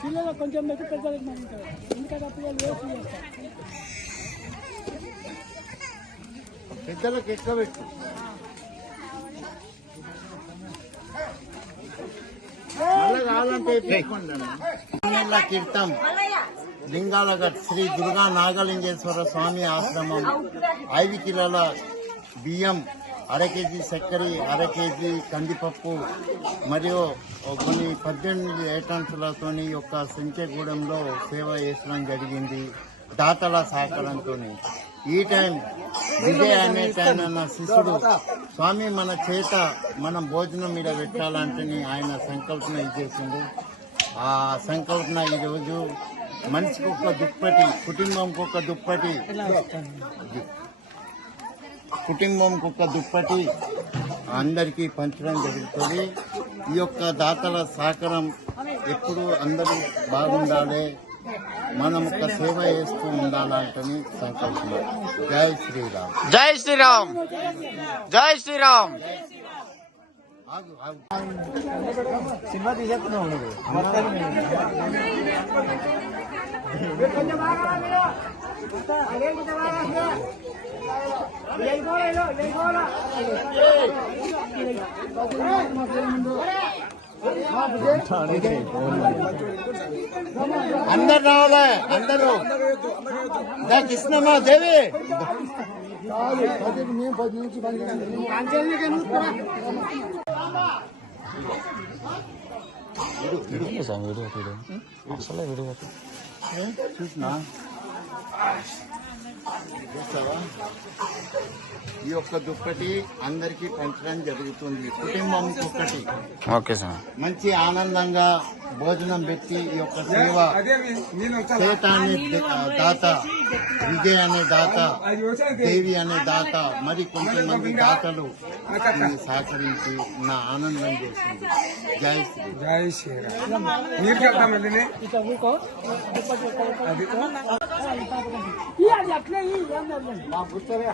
పిల్లలు కొంచెం పెట్టి. పెద్దలకు మరింటారు ఇంకా పిల్లలు వేసి పెద్దలకు ఎక్కువ పెట్టు కీర్తం శ్రీ దుర్గా నాగలింగేశ్వర స్వామి ఆశ్రమం. ఐదు కిలోల బియ్యం అర కేజీ చక్కెర అర కేజీ కందిపప్పు మరియు కొన్ని పద్దెనిమిది ఐటమ్స్లతో యొక్క సంచగూడెంలో సేవ చేసడం జరిగింది దాతల సహకారంతో ఈ టైం విజయ్ అనే టైం అన్న శిష్యుడు స్వామి మన చేత మనం భోజనం మీద పెట్టాలంటే ఆయన సంకల్పన ఇచ్చేసిండు ఆ సంకల్పన ఈరోజు మనిషికి ఒక దుప్పటి కుటుంబంకి ఒక దుప్పటి. కుటుంబంకి ఒక దుప్పటి అందరికీ పంచడం జరుగుతుంది. ఈ యొక్క దాతల సహకారం ఎప్పుడు అందరూ బాగుండాలి. మనం ఒక సేవ చేస్తూ ఉండాలంటని సంకల్పం. జై శ్రీరామ్. జై శ్రీరామ్. జై శ్రీరామ్. సినిమా తీసేస్తున్నావు నువ్వు. అందరు రావాలి అందరూ దా కృష్ణమ్మ దేవి చూసినా చూస్తావా ఈ యొక్క దుప్పటి అందరికీ పంచడం జరుగుతుంది. కుటుంబం ఒకటి ఓకే సార్. మంచి ఆనందంగా భోజనం పెట్టి ఈ యొక్క సేవ అనే ద- దాత విజయ్ అనే దాత దేవి అనే దాత మరి కొంతమంది దాతలు సహకరించి నా ఆనందం చేసింది జై శ్రీ జై శ్రీరామ్. మీరు. మా పుస్తకం